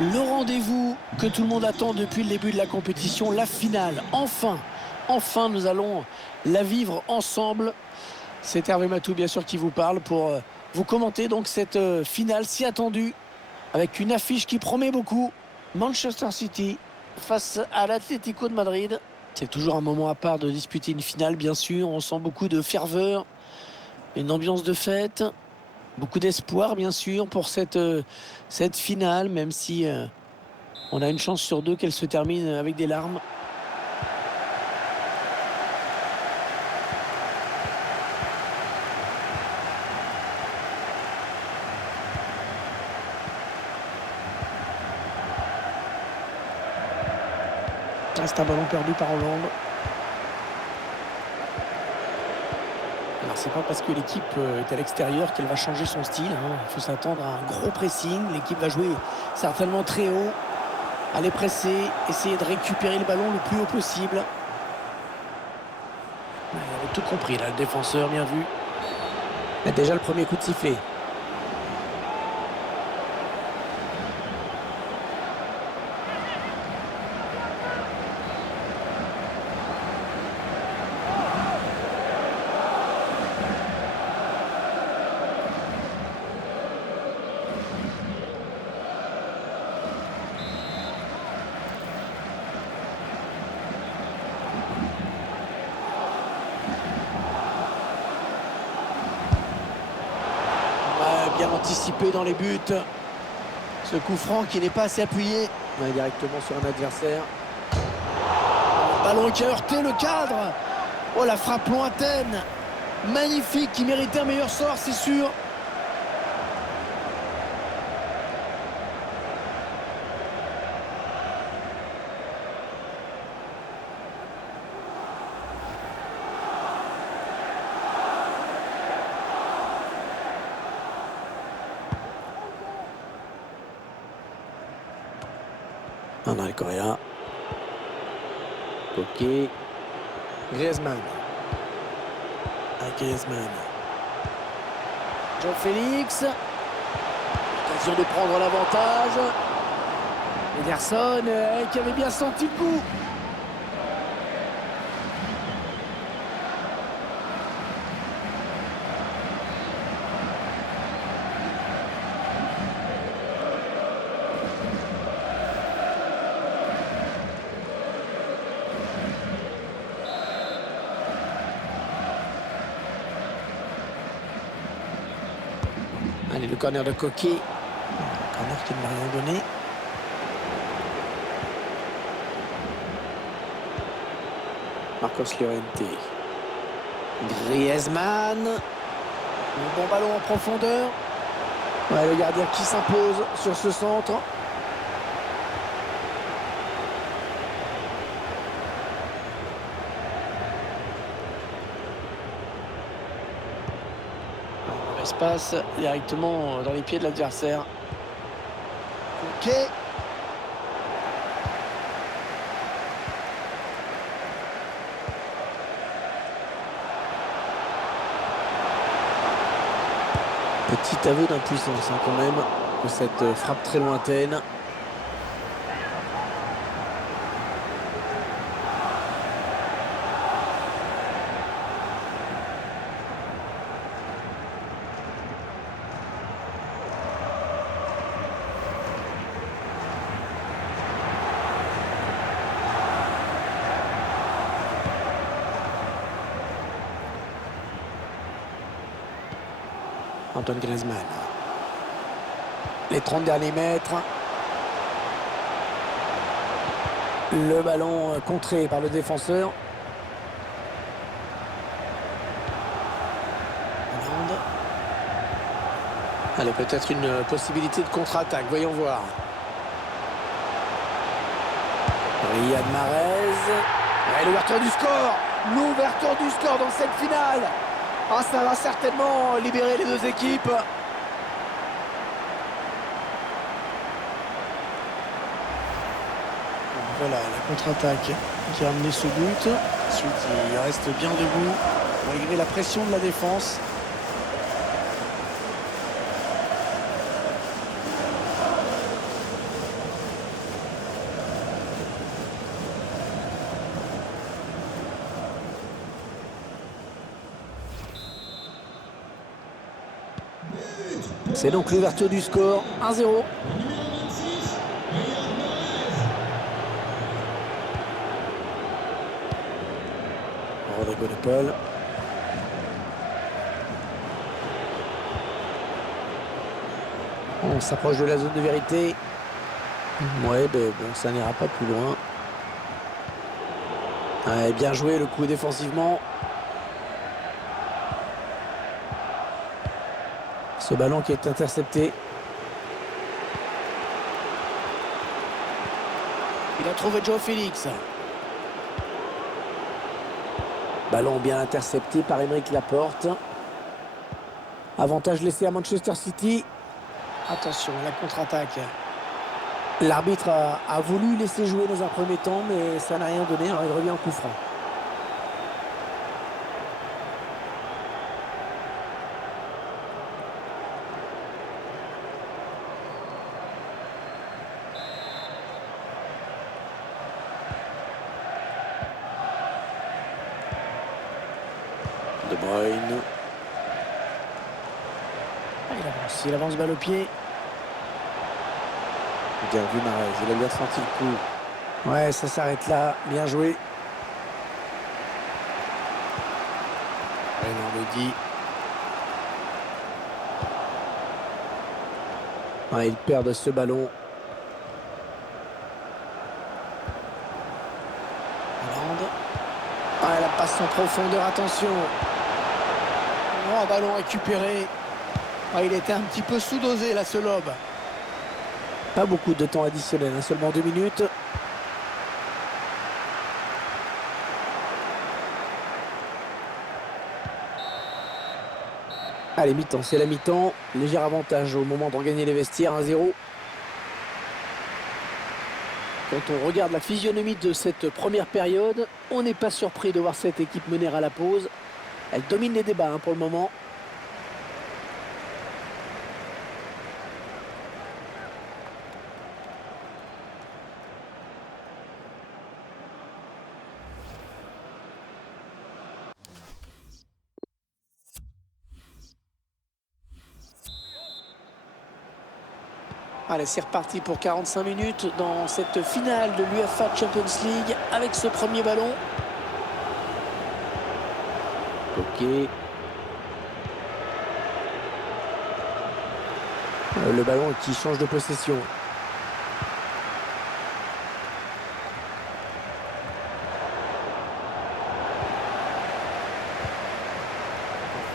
Le rendez-vous que tout le monde attend depuis le début de la compétition, la finale. Enfin, nous allons la vivre ensemble. C'est Hervé Matou, bien sûr, qui vous parle pour vous commenter donc cette finale si attendue avec une affiche qui promet beaucoup. Manchester City face à l'Atlético de Madrid. C'est toujours un moment à part de disputer une finale, bien sûr. On sent beaucoup de ferveur, une ambiance de fête, beaucoup d'espoir, bien sûr, pour cette finale, même si on a une chance sur deux qu'elle se termine avec des larmes. C'est un ballon perdu par Hollande. Alors c'est pas parce que l'équipe est à l'extérieur qu'elle va changer son style, hein. Il faut s'attendre à un gros pressing. L'équipe va jouer certainement très haut, aller presser, essayer de récupérer le ballon le plus haut possible. Il avait tout compris là, le défenseur, bien vu. Il a déjà le premier coup de sifflet. Bien anticipé dans les buts. Ce coup franc qui n'est pas assez appuyé. Directement sur un adversaire. Ballon qui a heurté le cadre. Oh, la frappe lointaine. Magnifique, qui méritait un meilleur sort, c'est sûr. Non, le Coréen. Ok. Griezmann. Griezmann. Jean-Félix. Occasion de prendre l'avantage. Ederson qui avait bien senti le coup. Allez, le corner de Coquet. Corner qui ne m'a rien donné. Marcos Llorente. Griezmann. Un bon ballon en profondeur. Ouais, le gardien qui s'impose sur ce centre. Espace directement dans les pieds de l'adversaire. Ok. Petit aveu d'impuissance quand même de cette frappe très lointaine. Antoine Griezmann. Les 30 derniers mètres. Le ballon contré par le défenseur. Hollande. Allez, peut-être une possibilité de contre-attaque. Voyons voir. Riyad Mahrez. Et l'ouverture du score. L'ouverture du score dans cette finale. Ah, ça va certainement libérer les deux équipes. Voilà, la contre-attaque qui a amené ce but. Ensuite, il reste bien debout malgré la pression de la défense. C'est donc l'ouverture du score, 1-0. Rodrigo de Paul. On s'approche de la zone de vérité. Ouais, ben bon, ça n'ira pas plus loin. Ouais, bien joué le coup défensivement. Ce ballon qui est intercepté. Il a trouvé Joao Félix. Ballon bien intercepté par Aymeric Laporte. Avantage laissé à Manchester City. Attention, la contre-attaque. L'arbitre a voulu laisser jouer dans un premier temps, mais ça n'a rien donné. Alors il revient en coup franc. De Bruyne. Il avance balle au pied. Bien vu Mahrez, il a bien senti le coup. Ouais, ça s'arrête là, bien joué. On le dit. Ouais, ils perdent ce ballon. Hollande. Ouais, la passe en profondeur, attention. Oh, ballon récupéré. Ouais, il était un petit peu sous-dosé là, ce lob. Pas beaucoup de temps additionnel, hein, seulement 2 minutes. Allez, mi-temps, c'est la mi-temps. Léger avantage au moment de regagner les vestiaires, 1-0. Quand on regarde la physionomie de cette première période, on n'est pas surpris de voir cette équipe mener à la pause. Elle domine les débats pour le moment. Allez, c'est reparti pour 45 minutes dans cette finale de l'UEFA Champions League avec ce premier ballon. Ok. Le ballon qui change de possession.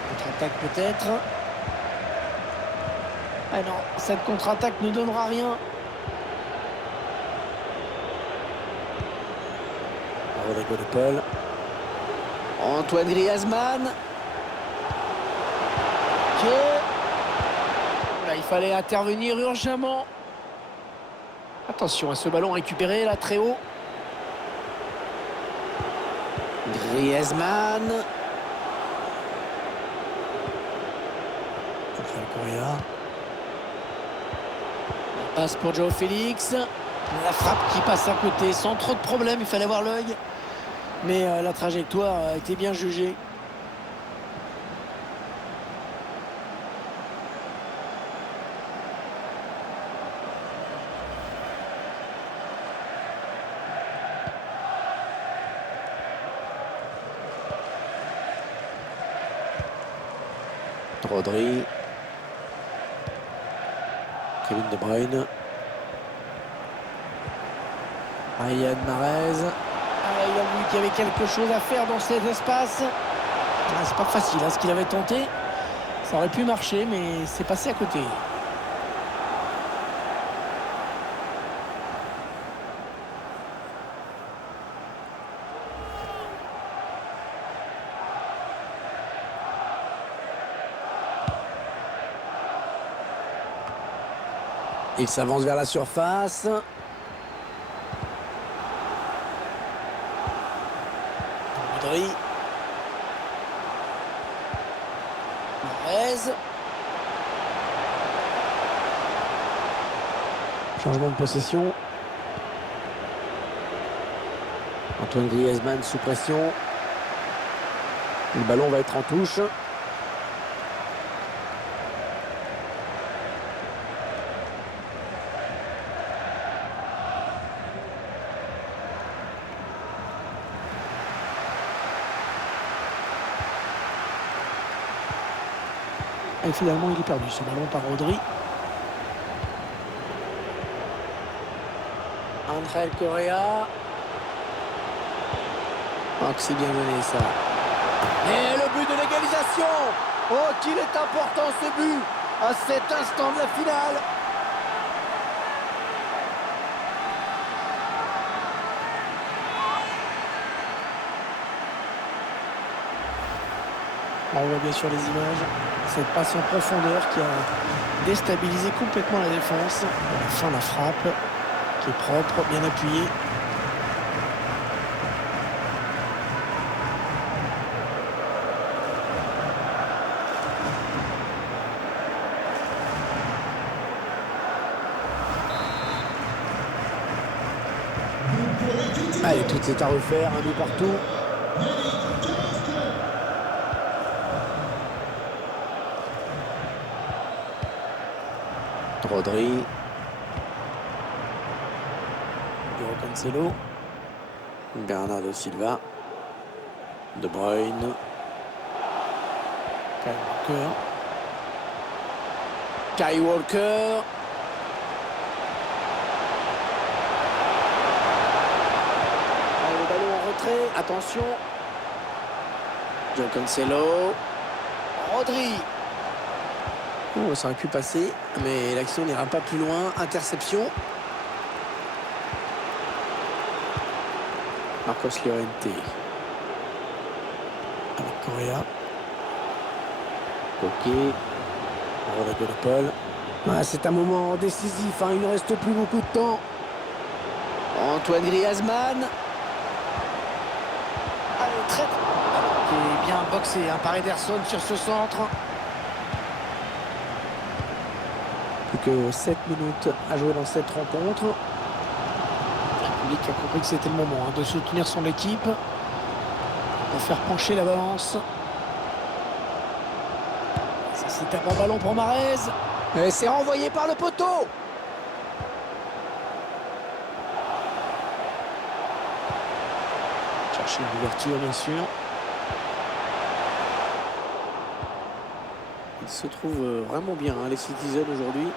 Contre-attaque peut-être. Ah non, cette contre-attaque ne donnera rien. Rodrigo de Paul. Antoine Griezmann. Ok. Là, il fallait intervenir urgemment. Attention à ce ballon récupéré là très haut. Griezmann. Correa. Passe pour Joao Félix. La frappe qui passe à côté sans trop de problèmes. Il fallait avoir l'œil. Mais la trajectoire a été bien jugée. Rodri. Kevin De Bruyne. Riyad Mahrez. Il a vu qu'il y avait quelque chose à faire dans cet espace. C'est pas facile ce qu'il avait tenté. Ça aurait pu marcher, mais c'est passé à côté. Il s'avance vers la surface. Rodri. Mahrez. Changement de possession. Antoine Griezmann sous pression. Le ballon va être en touche. Et finalement, il est perdu ce ballon par Rodri. Angel Correa. Oh, que c'est bien donné ça. Et le but de l'égalisation. Oh, qu'il est important ce but à cet instant de la finale. On voit bien sur les images cette passe en profondeur qui a déstabilisé complètement la défense. À la fin, la frappe qui est propre, bien appuyée. Allez, tout est à refaire, un but partout. Rodri. Cancelo. Bernardo Silva. De Bruyne. Kyle Walker. Allez, le ballon en retrait. Attention. João Cancelo. Rodri. Oh, ça aurait pu passer, mais l'action n'ira pas plus loin. Interception. Marcos Llorente. Avec Correa. Coquet. Rodrigo de Paul. Ah, c'est un moment décisif, hein. Il ne reste plus beaucoup de temps. Antoine Griezmann. Allez, très... qui est bien boxé hein, par Ederson sur ce centre. Plus que 7 minutes à jouer dans cette rencontre. Le public a compris que c'était le moment hein, de soutenir son équipe, de faire pencher la balance. Ça, c'est un bon ballon pour Mahrez. Et c'est renvoyé par le poteau. Chercher une ouverture, bien sûr. Ils se trouvent vraiment bien, hein, les Citizens aujourd'hui.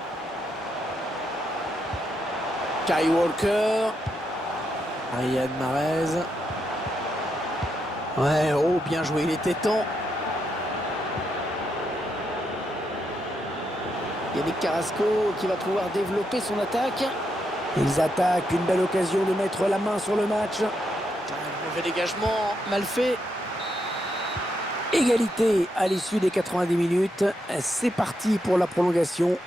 Kyle Walker. Riyad Mahrez. Ouais, oh, bien joué, il était temps. Yannick Carrasco qui va pouvoir développer son attaque. Ils attaquent, une belle occasion de mettre la main sur le match. Un mauvais dégagement, mal fait. Égalité à l'issue des 90 minutes. C'est parti pour la prolongation.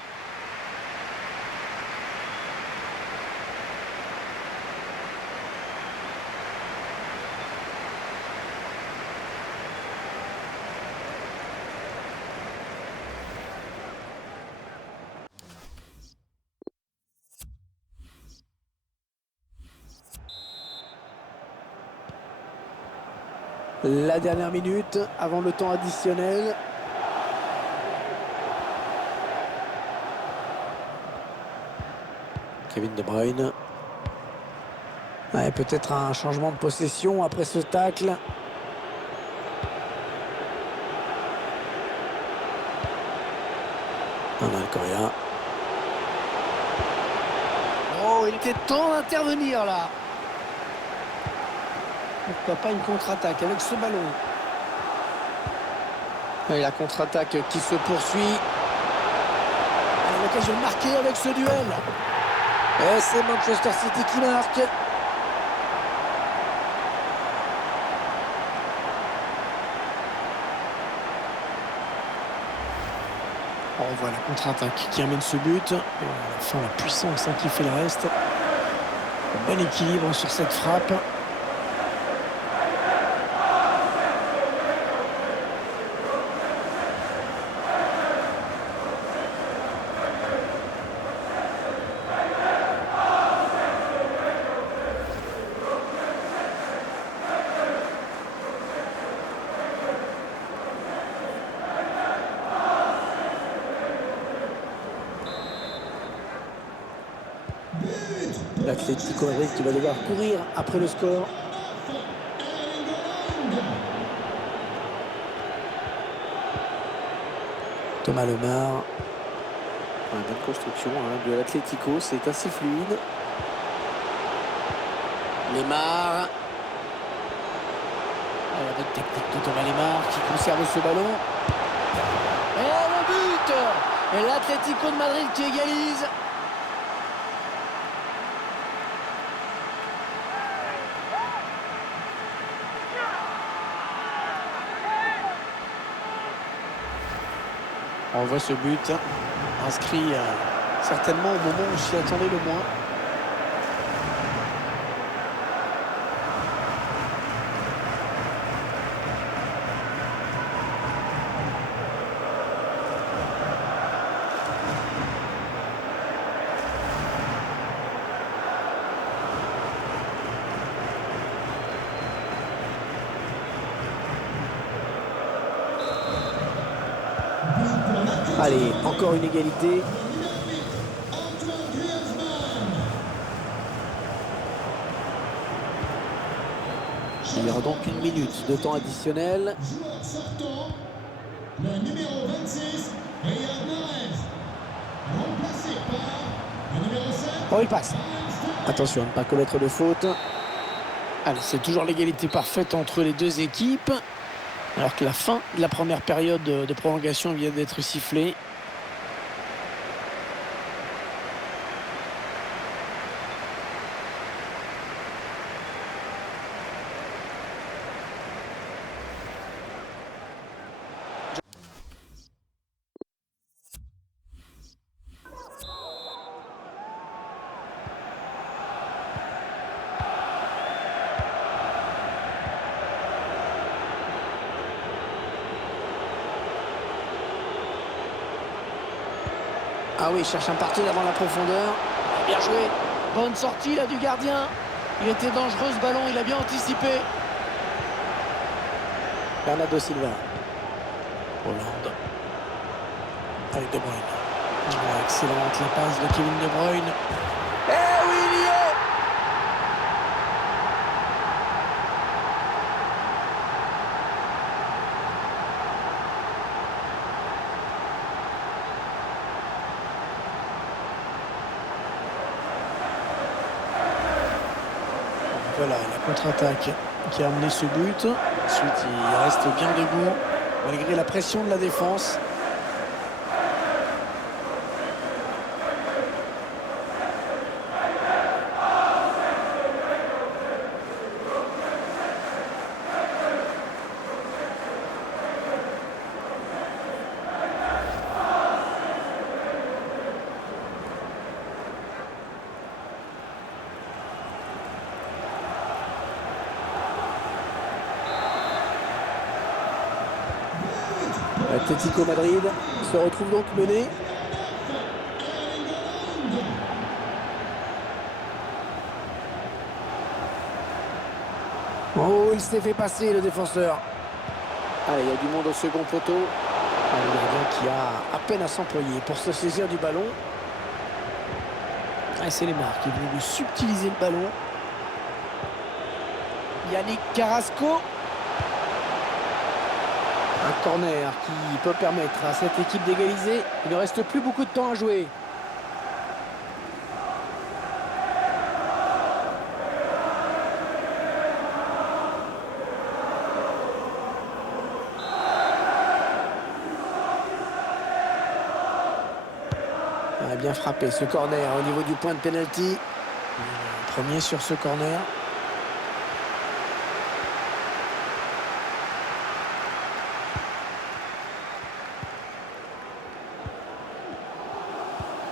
La dernière minute avant le temps additionnel. Kevin De Bruyne. Ouais, peut-être un changement de possession après ce tacle. Angel Correa. Oh, il était temps d'intervenir là. Pourquoi pas une contre-attaque avec ce ballon. Et la contre-attaque qui se poursuit. L'occasion de marquer avec ce duel. Et c'est Manchester City qui marque. On voit la contre-attaque qui amène ce but. Et à la fin, la puissance qui fait le reste. Bon équilibre sur cette frappe. L'Atlético Madrid qui va devoir courir après le score. Thomas Lemar. Une bonne construction de l'Atlético, c'est assez fluide. Lemar. La bonne technique de Thomas Lemar qui conserve ce ballon. Et le but! Et l'Atlético de Madrid qui égalise. On voit ce but inscrit certainement au moment où on s'y attendait le moins. Allez, encore une égalité. Il y aura donc 1 minute de temps additionnel. Joueur sortant, le numéro 26, Riyad Mahrez, remplacé par le numéro 7. Oh, il passe. Attention à ne pas commettre de faute. Allez, c'est toujours l'égalité parfaite entre les deux équipes. Alors que la fin de la première période de prolongation vient d'être sifflée. Ah oui, il cherche un partenaire dans la profondeur. Bien joué. Bonne sortie là du gardien. Il était dangereux ce ballon, il a bien anticipé. Bernardo Silva. Hollande. Avec De Bruyne. Oh, excellente la passe de Kevin De Bruyne. Eh oui, il y est! Voilà, la contre-attaque qui a amené ce but. Ensuite, il reste bien debout, malgré la pression de la défense. L'Atlético Madrid se retrouve donc mené. Oh, il s'est fait passer le défenseur. Allez, il y a du monde au second poteau. Le gardien qui a à peine à s'employer pour se saisir du ballon. Ah, c'est Lemar qui est venu subtiliser le ballon. Yannick Carrasco. Un corner qui peut permettre à cette équipe d'égaliser. Il ne reste plus beaucoup de temps à jouer. Il a bien frappé ce corner au niveau du point de pénalty. Premier sur ce corner.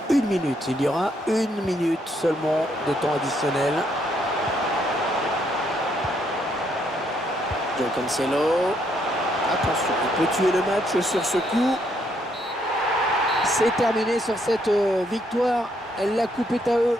Une minute, il y aura 1 minute seulement de temps additionnel. João Cancelo. Attention, il peut tuer le match sur ce coup. C'est terminé sur cette victoire. La coupe est à eux.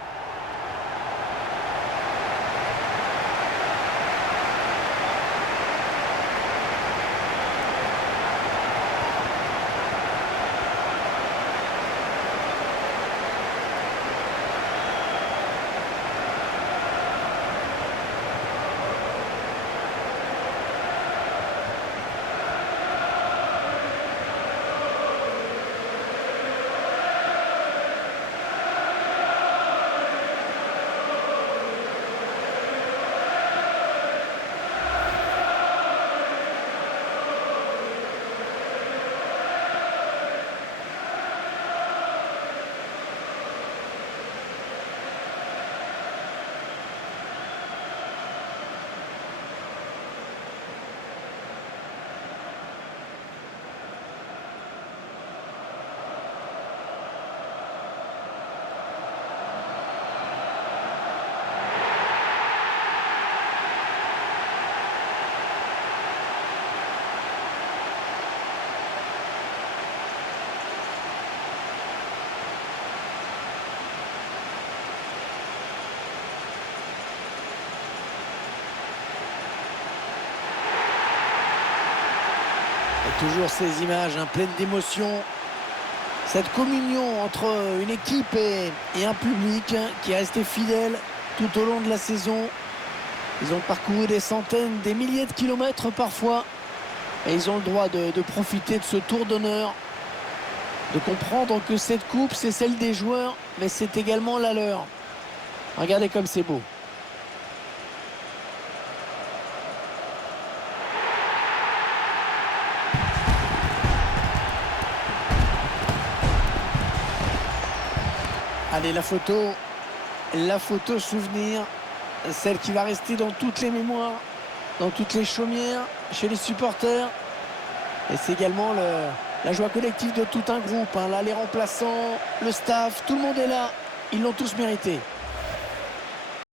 Toujours ces images pleines d'émotion. Cette communion entre une équipe et un public qui est resté fidèle tout au long de la saison. Ils ont parcouru des centaines, des milliers de kilomètres parfois. Et ils ont le droit de profiter de ce tour d'honneur. De comprendre que cette coupe, c'est celle des joueurs, mais c'est également la leur. Regardez comme c'est beau. Allez, la photo souvenir, celle qui va rester dans toutes les mémoires, dans toutes les chaumières, chez les supporters. Et c'est également la joie collective de tout un groupe. Là, les remplaçants, le staff, tout le monde est là. Ils l'ont tous mérité.